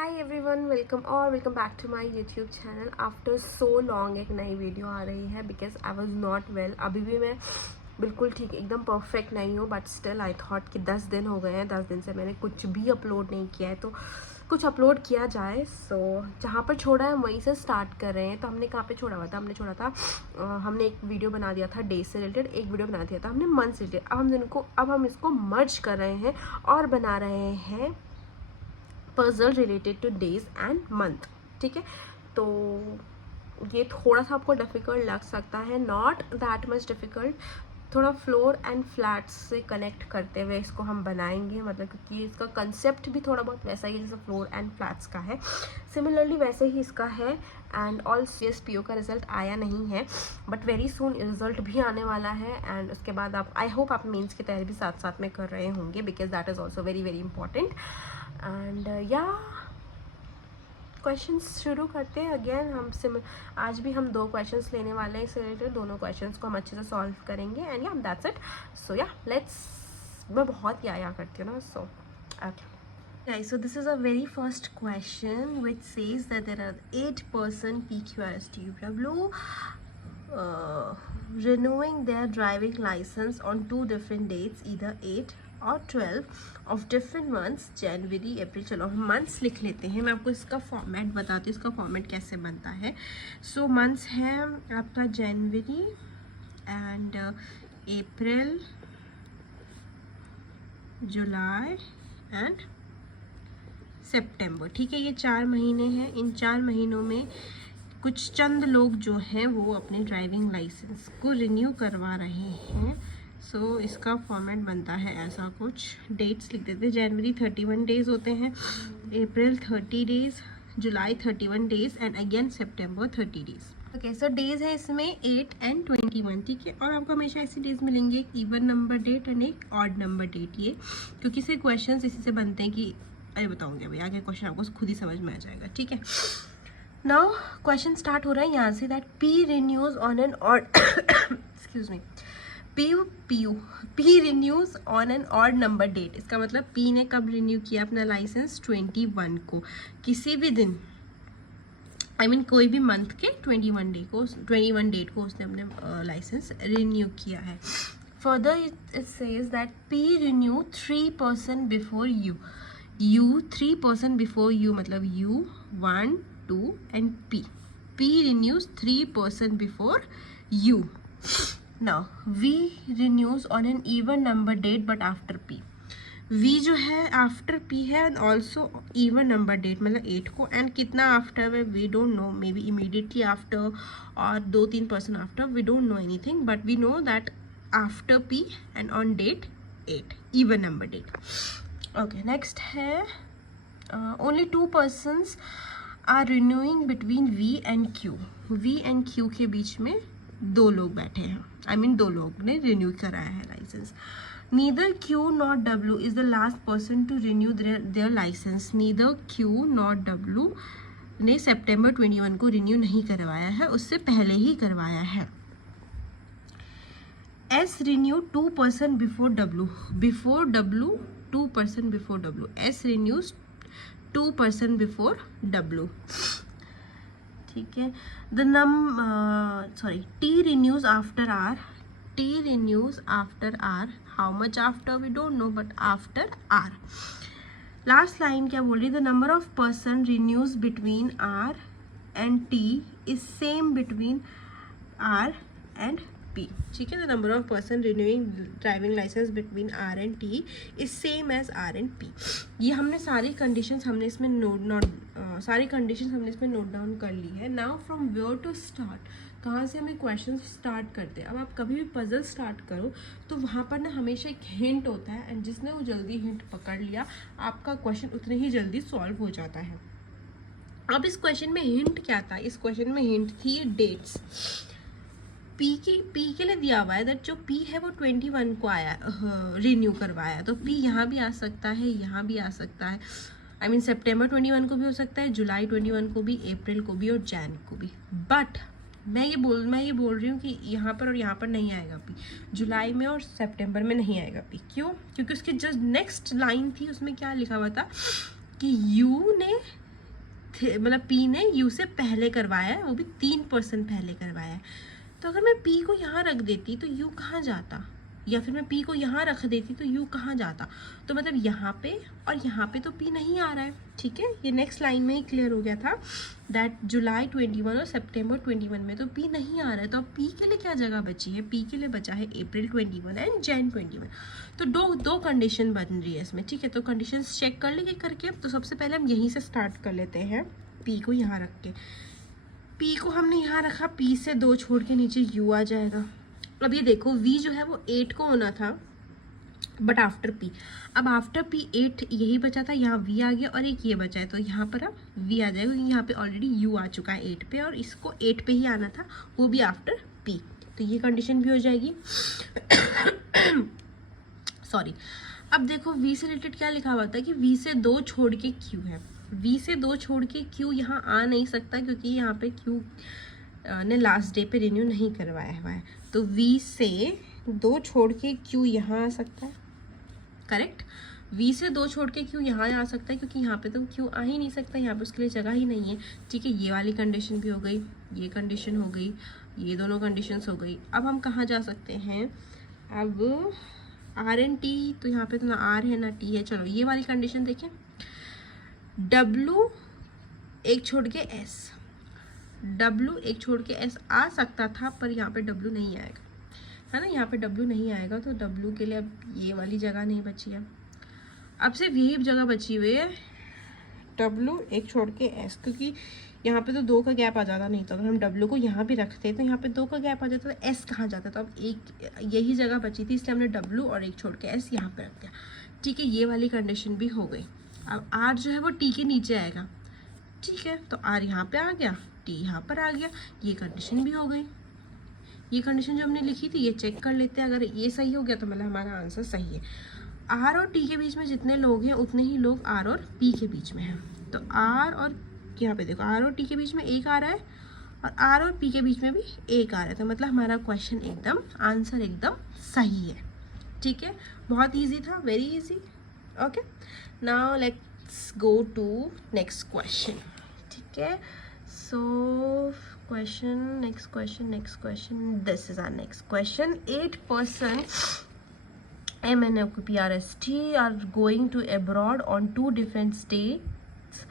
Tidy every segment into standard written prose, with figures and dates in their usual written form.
Hi everyone, welcome back to my YouTube channel. After so long एक नई video आ रही है because I was not well. अभी भी मैं बिल्कुल ठीक एकदम परफेक्ट नहीं हूँ, बट स्टिल आई थॉट कि 10 दिन हो गए हैं, 10 दिन से मैंने कुछ भी अपलोड नहीं किया है तो कुछ अपलोड किया जाए। सो जहाँ पर छोड़ा है वहीं से स्टार्ट कर रहे हैं। तो हमने कहाँ पे छोड़ा हुआ था? हमने एक वीडियो बना दिया था डे से रिलेटेड, एक वीडियो बना दिया था हमने मंथ से रिलेटेड। अब हम इसको मर्ज कर रहे हैं और बना रहे हैं puzzle related two days and month. ठीक है, तो ये थोड़ा सा आपको डिफ़िकल्ट लग सकता है, नॉट दैट मच डिफ़िकल्ट। थोड़ा फ्लोर एंड फ्लैट्स से कनेक्ट करते हुए इसको हम बनाएंगे, मतलब क्योंकि इसका कंसेप्ट भी थोड़ा बहुत वैसा ही है जैसे फ्लोर एंड फ्लैट्स का है, सिमिलरली वैसे ही इसका है। एंड ऑल CSPO का रिजल्ट आया नहीं है, बट वेरी सून रिजल्ट भी आने वाला है। एंड उसके बाद आप, आई होप आप मेंस की तैयारी भी साथ साथ में कर रहे होंगे because that is also very very important. And या क्वेश्चंस शुरू करते हैं। अगेन आज भी हम 2 क्वेश्चंस लेने वाले हैं इससे रिलेटेड। दोनों क्वेश्चंस को हम अच्छे से सॉल्व करेंगे एंड या दैट्स इट। सो या लेट्स, मैं बहुत या करती हूँ ना, so okay guys, so this is a very first question which says that there are 8% PQRSTUW renewing their driving license on 2 different dates, either 8 और 12 ऑफ डिफरेंट मंथ्स, जनवरी अप्रैल। चलो हम मंथ्स लिख लेते हैं, मैं आपको इसका फॉर्मेट बताती हूँ, इसका फॉर्मेट कैसे बनता है। सो मंथ्स है आपका जनवरी एंड अप्रैल, जुलाई एंड सितंबर। ठीक है, ये 4 महीने हैं। इन 4 महीनों में कुछ चंद लोग जो हैं वो अपने ड्राइविंग लाइसेंस को रिन्यू करवा रहे हैं। सो इसका फॉर्मेट बनता है ऐसा कुछ। डेट्स लिख देते हैं। जनवरी 31 डेज होते हैं, अप्रैल 30 days, July 31 days and again September 30 days. Okay, so days है इसमें 8 एंड 21। ठीक है, और आपको हमेशा ऐसी डेज मिलेंगे, एक इवन नंबर डेट एंड एक ऑड नंबर डेट। ये क्योंकि से क्वेश्चन इसी से बनते हैं कि अरे बताऊँगी अभी आगे क्वेश्चन आपको खुद ही समझ में आ जाएगा। ठीक है, नाउ क्वेश्चन स्टार्ट हो रहा है यहाँ से, that P renews on an odd excuse me, P renews on an odd number date. इसका मतलब P ने कब रिन्यू किया अपना लाइसेंस? 21 को, किसी भी दिन, आई मीन कोई भी मंथ के 21 डेट को उसने अपने लाइसेंस रिन्यू किया है। Further it says that P renew 3% before you. 3% before you मतलब U 1 2 and P renews 3% before U. Now V renews on an even number date but after P. V जो है after P है and also even number date मतलब 8 को। And कितना after में we don't know, maybe immediately after और 2-3% after, we don't know anything, but we know that after P and on date 8, even number date. Okay, next है only 2 persons are renewing between V and Q। V and Q के बीच में 2 लोग बैठे हैं, I mean 2 लोग ने renew कराया है licence. Neither Q not W is the last person to renew their licence. Neither Q not W ने सितंबर 21 को रिन्यू नहीं करवाया है, उससे पहले ही करवाया है। S renew 2% before W, 2% before W। S renews 2% before W। ठीक है, T renews after R। T renews after R, how much after we don't know, but after R। Last line क्या बोल रही? The number of person renews between R and T is same between R and P। ठीक है, the number of person renewing driving licence between R and T is same as R and P। ये हमने सारी conditions हमने इसमें note down कर ली है। Now from where to start, कहाँ से हमें क्वेश्चन स्टार्ट करते हैं। अब आप कभी भी पजल स्टार्ट करो तो वहाँ पर ना हमेशा एक हिंट होता है, एंड जिसने वो जल्दी हिंट पकड़ लिया आपका क्वेश्चन उतने ही जल्दी सॉल्व हो जाता है। अब इस क्वेश्चन में हिंट क्या था? इस क्वेश्चन में हिंट थी डेट्स। P के लिए दिया हुआ है दैट जो P है वो 21 को आया रिन्यू करवाया, तो P यहाँ भी आ सकता है, यहाँ भी आ सकता है, आई मीन सितंबर 21 को भी हो सकता है, जुलाई 21 को भी, अप्रैल को भी और जैन को भी। बट मैं ये बोल रही हूँ कि यहाँ पर और यहाँ पर नहीं आएगा P, जुलाई में और सितंबर में नहीं आएगा P। क्यों? क्योंकि उसके जस्ट नेक्स्ट लाइन थी, उसमें क्या लिखा हुआ था कि U ने मतलब पी ने यू से पहले करवाया है, वो भी 3% पहले करवाया है। तो अगर मैं पी को यहाँ रख देती तो यू कहाँ जाता, या फिर मैं पी को यहाँ रख देती तो यू कहाँ जाता। तो मतलब यहाँ पे और यहाँ पे तो पी नहीं आ रहा है, ठीक है। ये नेक्स्ट लाइन में ही क्लियर हो गया था दैट जुलाई 21 और सितंबर 21 में तो पी नहीं आ रहा है। तो अब पी के लिए क्या जगह बची है, पी के लिए बचा है अप्रैल 21 एंड जैन 21। तो दो कंडीशन बन रही है इसमें, ठीक है। तो कंडीशन चेक कर लेंगे करके। तो सबसे पहले हम यहीं से स्टार्ट कर लेते हैं, पी को यहाँ रख के। पी को हमने यहाँ रखा, पी से 2 छोड़ के नीचे यू आ जाएगा। अब ये देखो वी जो है वो 8 को होना था बट आफ्टर पी, अब आफ्टर पी 8 यही बचा था, यहाँ वी आ गया और एक ये बचा है। तो यहाँ पर अब वी आ जाएगा क्योंकि यहाँ पे ऑलरेडी यू आ चुका है 8 पे और इसको 8 पे ही आना था, वो भी आफ्टर पी। तो ये कंडीशन भी हो जाएगी। सॉरी, अब देखो वी से रिलेटेड क्या लिखा हुआ था कि वी से 2 छोड़ के क्यू है। वी से 2 छोड़ के क्यू यहाँ आ नहीं सकता क्योंकि यहाँ पे क्यू ने लास्ट डे पे रिन्यू नहीं करवाया हुआ है। तो वी से 2 छोड़ के क्यू यहाँ आ सकता है, करेक्ट। वी से 2 छोड़ के क्यू यहाँ आ सकता है क्योंकि यहाँ पे तो क्यू आ ही नहीं सकता, यहाँ पे उसके लिए जगह ही नहीं है, ठीक है। ये वाली कंडीशन भी हो गई, ये कंडीशन हो गई, ये दोनों कंडीशंस हो गई। अब हम कहाँ जा सकते हैं, अब आर एन टी, तो यहाँ पे तो ना आर है ना टी है। चलो ये वाली कंडीशन देखें, डब्लू एक छोड़ के एस, डब्लू एक छोड़ के एस आ सकता था पर यहाँ पे डब्लू नहीं आएगा, है ना। यहाँ पे डब्लू नहीं आएगा तो डब्लू के लिए अब ये वाली जगह नहीं बची है, अब सिर्फ यही जगह बची हुई है डब्लू एक छोड़ के एस, क्योंकि यहाँ पे तो 2 का गैप आ जाता नहीं। तो अगर हम डब्लू को यहाँ भी रखते तो यहाँ पे 2 का गैप आ जाता तो एस कहाँ जाता। तो अब एक यही जगह बची थी इसलिए हमने डब्लू और एक छोड़ के एस यहाँ पे रख दिया, ठीक है। ये वाली कंडीशन भी हो गई। अब आर जो है वो टी के नीचे आएगा, ठीक है। तो आर यहाँ पे आ गया, टी यहाँ पर आ गया, ये कंडीशन भी हो गई। ये कंडीशन जो हमने लिखी थी ये चेक कर लेते हैं, अगर ये सही हो गया तो मतलब हमारा आंसर सही है। आर और टी के बीच में जितने लोग हैं उतने ही लोग आर और पी के बीच में हैं। तो आर और यहाँ पे देखो आर और टी के बीच में 1 आ रहा है और आर और पी के बीच में भी 1 आ रहा है। तो मतलब हमारा क्वेश्चन एकदम आंसर एकदम सही है, ठीक है। बहुत ईजी था, very easy. Okay, now let's go to next question, ठीक है। So next question, this is our next question. 8% MNOPRST are going to abroad on 2 different dates,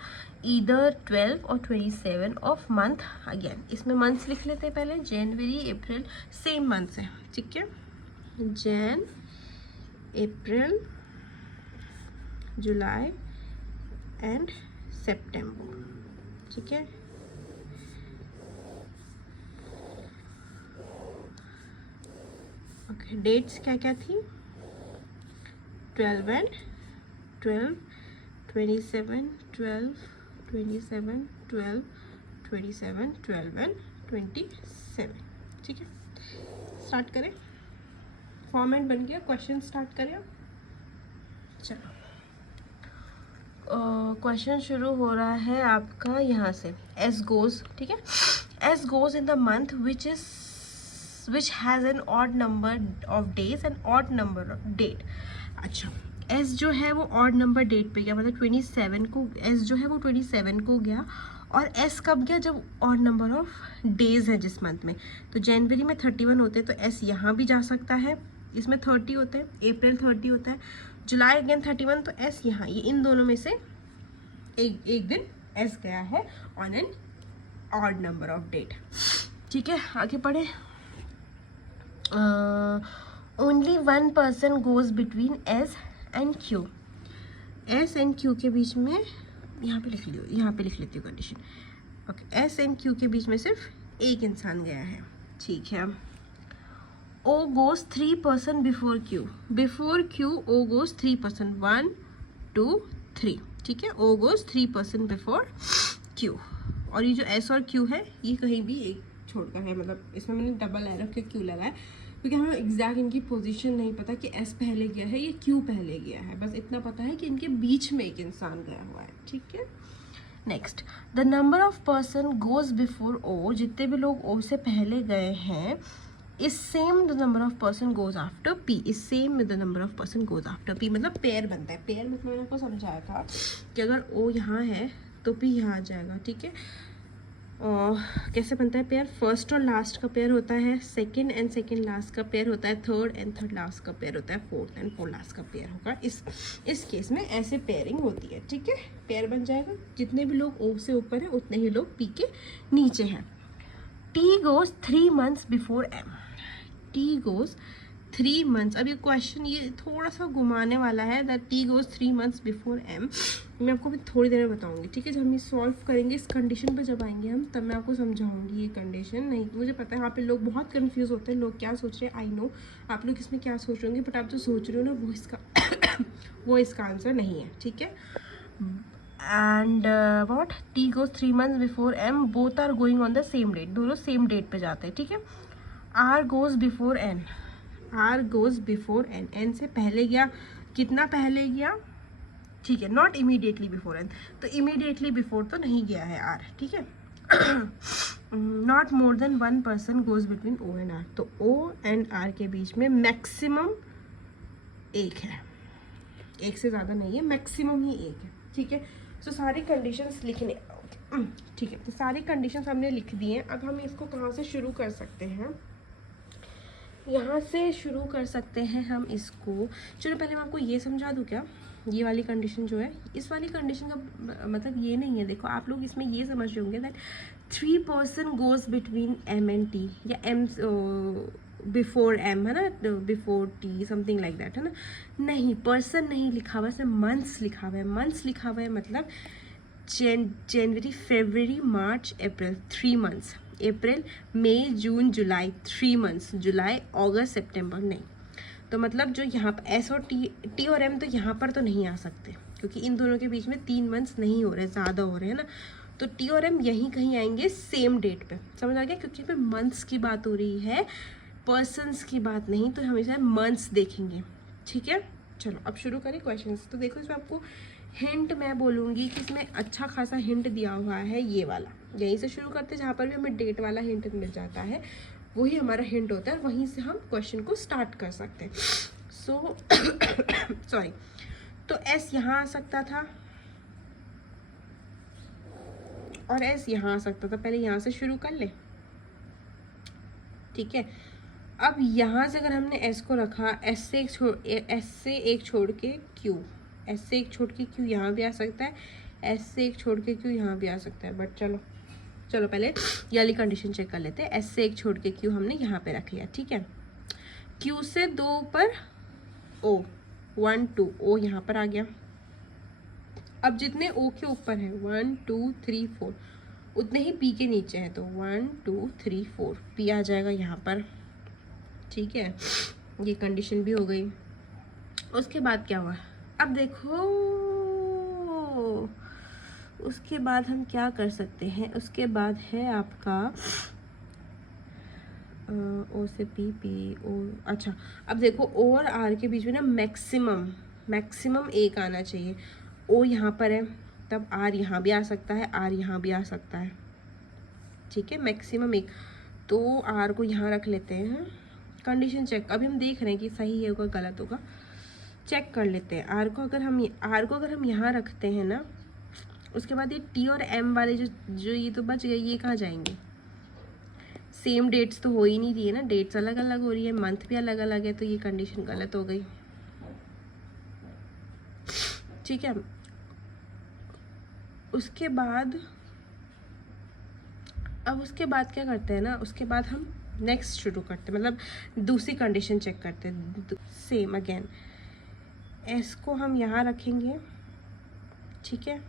either 12 or 27 of month. Again इसमें months लिख लेते हैं पहले, जनवरी अप्रैल, same months है, ठीक है। जैन, अप्रैल, जुलाई एंड सितंबर, ठीक है। ओके, डेट्स क्या क्या थी, 12 एंड 12, 27, 12, 27, 12, 27, 12 एंड 27, ठीक है। स्टार्ट करें, फॉर्मेट बन गया, क्वेश्चन स्टार्ट करें। चलो क्वेश्चन शुरू हो रहा है आपका यहाँ से, एस गोज, ठीक है। S goes in the month which has an odd number of days and odd number of date। अच्छा, एस जो है वो ऑड नंबर डेट पे गया, मतलब 27 को, एस जो है वो 27 को गया और एस कब गया, जब ऑड नंबर ऑफ डेज है जिस मंथ में। तो जनवरी में 31 होते हैं तो एस यहाँ भी जा सकता है, इसमें 30 होते हैं, अप्रैल 30 होता है, जुलाई अगेन 31, तो एस यहाँ, ये इन दोनों में से एक दिन एस गया है on an odd number of date, ठीक है। आगे पढ़े। Only 1% goes between S and Q, S and Q के बीच में, यहाँ पे लिख लियो, यहाँ पे लिख लेती हूँ condition. Okay, S and Q के बीच में सिर्फ एक इंसान गया है, ठीक है। O goes 3% before Q, before Q O goes 3%, 1 2 3, ठीक है। ओ गोज 3% बिफोर क्यू, और ये जो एस और क्यू है ये कहीं भी एक छोड़कर है, मतलब इसमें मैंने डबल एरो के क्यू लगा है क्योंकि हमें एग्जैक्ट इनकी पोजीशन नहीं पता कि एस पहले गया है या क्यू पहले गया है, बस इतना पता है कि इनके बीच में एक इंसान गया हुआ है, ठीक है। Next, the number of person goes before O, जितने भी लोग ओ से पहले गए हैं, is same the number of person goes after P, is same with the number of person goes after P, मतलब पेयर बनता है। पेयर मतलब मैंने आपको समझाया था कि अगर ओ यहाँ है तो पी यहाँ आ जाएगा, ठीक है। और कैसे बनता है पेयर, फर्स्ट और लास्ट का पेयर होता है, सेकंड एंड सेकंड लास्ट का पेयर होता है, थर्ड एंड थर्ड लास्ट का पेयर होता है, फोर्थ एंड फोर्थ लास्ट का पेयर होगा। इस केस में ऐसे पेयरिंग होती है, ठीक है। पेयर बन जाएगा, जितने भी लोग ओ से ऊपर है उतने ही लोग पी के नीचे हैं। T goes 3 months before M, T goes 3 months। अब ये क्वेश्चन ये थोड़ा सा घुमाने वाला है, that T goes 3 months before M. मैं आपको भी थोड़ी देर में बताऊंगी, ठीक है। जब हम ये सॉल्व करेंगे इस कंडीशन पे जब आएंगे हम, तब मैं आपको समझाऊंगी ये कंडीशन। नहीं मुझे पता है यहाँ पे लोग बहुत कंफ्यूज होते हैं, लोग क्या सोच रहे हैं, आई नो आप लोग इसमें क्या सोच रहे होंगे, बट आप जो सोच रहे हो ना वो इसका वो इसका आंसर नहीं है, ठीक है। And what, T goes 3 months before M, both are going on the same date, दोनों सेम डेट पे जाते हैं, ठीक है। R goes before N, R goes before N, N से पहले गया, कितना पहले गया, ठीक है, नॉट इमीडिएटली बिफोर एन, तो इमीडिएटली बिफोर तो नहीं गया है आर, ठीक है। Not more than 1 person goes between O and R, तो ओ एंड आर के बीच में मैक्सिमम 1 है, 1 से ज़्यादा नहीं है, मैक्सिमम ही 1 है, ठीक है। तो सारी कंडीशंस लिखने, ठीक है, तो सारी कंडीशंस हमने लिख दी हैं। अब हम इसको कहाँ से शुरू कर सकते हैं, यहाँ से शुरू कर सकते हैं हम इसको। चलो पहले मैं आपको ये समझा दूँ क्या, ये वाली कंडीशन जो है, इस वाली कंडीशन का मतलब ये नहीं है, देखो आप लोग इसमें ये समझ रहे होंगे that 3 person goes between M and T, या एम बिफोर एम, है ना, before T, something like that, है ना। नहीं, पर्सन नहीं लिखा हुआ है, मंथ्स लिखा हुआ है, मंथ्स लिखा हुआ है, मतलब जनवरी फरवरी मार्च अप्रैल, 3 months, अप्रैल मई जून जुलाई 3 months, जुलाई अगस्त सितंबर नहीं। तो मतलब जो यहाँ पर एस और टी और एम तो यहाँ पर तो नहीं आ सकते, क्योंकि इन दोनों के बीच में 3 months नहीं हो रहे, ज़्यादा हो रहे हैं ना। तो टी और एम यहीं कहीं आएंगे सेम डेट पे, समझ आ गया, क्योंकि पे मंथ्स की बात हो रही है, पर्सन्स की बात नहीं, तो हमेशा मंथ्स देखेंगे, ठीक है। चलो अब शुरू करें क्वेश्चंस। तो देखो इसमें आपको हिंट मैं बोलूँगी कि इसमें अच्छा खासा हिंट दिया हुआ है, ये वाला, यहीं से शुरू करते हैं, जहाँ पर भी हमें डेट वाला हिंट मिल जाता है वही हमारा हिंट होता है, वहीं से हम क्वेश्चन को स्टार्ट कर सकते हैं। सो सॉरी, तो एस यहाँ आ सकता था और एस यहाँ आ सकता था, पहले यहाँ से शुरू कर ले, ठीक है। अब यहाँ से अगर हमने एस को रखा, एस से एक छोड़ के क्यू, एस से एक छोड़ के क्यू यहाँ भी आ सकता है, एस से एक छोड़ के क्यू यहाँ भी आ सकता है, बट चलो पहले ये वाली कंडीशन चेक कर लेते हैं। एस से एक छोड़ के क्यू हमने यहाँ पे रख लिया, ठीक है। क्यू से 2 ऊपर ओ, 1 2, ओ यहाँ पर आ गया। अब जितने ओ के ऊपर है 1 2 3 4, उतने ही पी के नीचे है, तो 1 2 3 4 पी आ जाएगा यहाँ पर, ठीक है। ये कंडीशन भी हो गई। उसके बाद क्या हुआ, अब देखो उसके बाद हम क्या कर सकते हैं, उसके बाद है आपका ओ से पी ओ, अच्छा अब देखो ओ और आर के बीच में ना मैक्सिमम 1 आना चाहिए। ओ यहाँ पर है, तब आर यहाँ भी आ सकता है, आर यहाँ भी आ सकता है, ठीक है, मैक्सिमम 1। तो आर को यहाँ रख लेते हैं, कंडीशन चेक, अभी हम देख रहे हैं कि सही है होगा गलत होगा, चेक कर लेते हैं। आर को अगर हम यहाँ रखते हैं ना, उसके बाद ये टी और एम वाले जो ये तो बच गए, ये कहाँ जाएंगे, सेम डेट्स तो हो ही नहीं रही है ना, डेट्स अलग अलग हो रही है, मंथ भी अलग अलग है, तो ये कंडीशन गलत हो गई, ठीक है। उसके बाद क्या करते हैं ना, उसके बाद हम नेक्स्ट शुरू करते हैं, मतलब दूसरी कंडीशन चेक करते हैं। सेम अगेन, एस को हम यहाँ रखेंगे, ठीक है।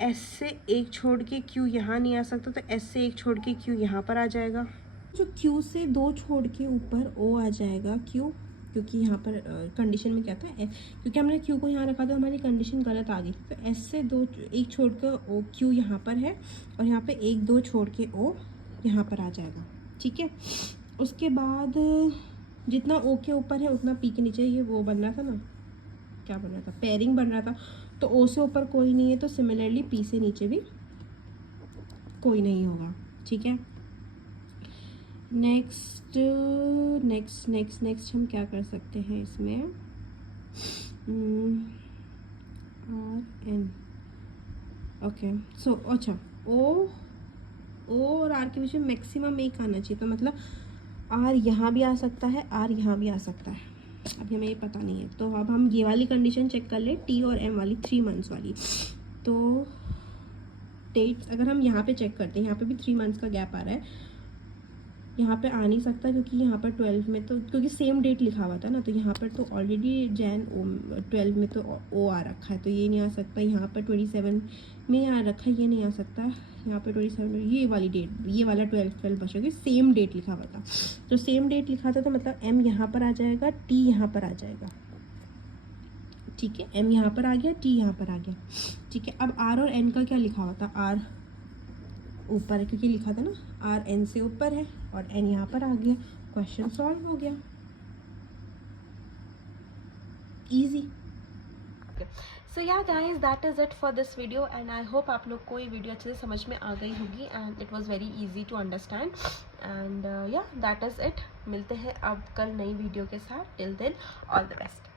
एस से 1 छोड़ के क्यू यहाँ नहीं आ सकता, तो एस से 1 छोड़ के क्यू यहाँ पर आ जाएगा। जो क्यू से 2 छोड़ के ऊपर ओ आ जाएगा, क्यू, क्योंकि यहाँ पर कंडीशन में क्या था, क्योंकि हमने क्यू को यहाँ रखा तो हमारी कंडीशन गलत आ गई। तो एस से 1 छोड़ के ओ, क्यू यहाँ पर है, और यहाँ पे 1 2 छोड़ के ओ यहाँ पर आ जाएगा, ठीक है। उसके बाद जितना ओ के ऊपर है उतना पी के नीचे, ये वो बन रहा था ना, क्या बन रहा था, पेयरिंग बन रहा था। तो ओ से ऊपर कोई नहीं है, तो सिमिलरली पी से नीचे भी कोई नहीं होगा, ठीक है। नेक्स्ट हम क्या कर सकते हैं इसमें, आर एन, ओके सो अच्छा ओ और आर के बीच में मैक्सिमम एक आना चाहिए, तो मतलब आर यहाँ भी आ सकता है, आर यहाँ भी आ सकता है, अभी हमें ये पता नहीं है। तो अब हम ये वाली कंडीशन चेक कर ले, टी और एम वाली 3 मंथ्स वाली। तो डेट्स अगर हम यहाँ पे चेक करते हैं, यहाँ पे भी 3 मंथ्स का गैप आ रहा है, यहाँ पे आ नहीं सकता क्योंकि यहाँ पर 12 में तो क्योंकि सेम डेट लिखा हुआ था ना, तो यहाँ पर तो ऑलरेडी जैन 12 में तो ओ आ रखा है, तो ये नहीं आ सकता। यहाँ पर 27 में आ रखा है, ये नहीं आ सकता। यहाँ पर 27 ये वाली डेट, ये वाला 12 बचेगा, सेम डेट लिखा हुआ था। तो सेम डेट लिखा था तो मतलब एम यहाँ पर आ जाएगा, टी यहाँ पर आ जाएगा, ठीक है। एम यहाँ पर आ गया, टी यहाँ पर आ गया, ठीक है। अब आर और एन का क्या लिखा हुआ था, आर ऊपर है क्योंकि लिखा था ना आर एन से ऊपर है, और एन यहाँ पर आ गया, क्वेश्चन सॉल्व हो गया, easy. So yeah guys that is it for this video, and I hope आप लोग को ये वीडियो अच्छे से समझ में आ गई होगी, and it was very easy to understand, and yeah that is it. मिलते हैं अब कल नई वीडियो के साथ, till then all the best.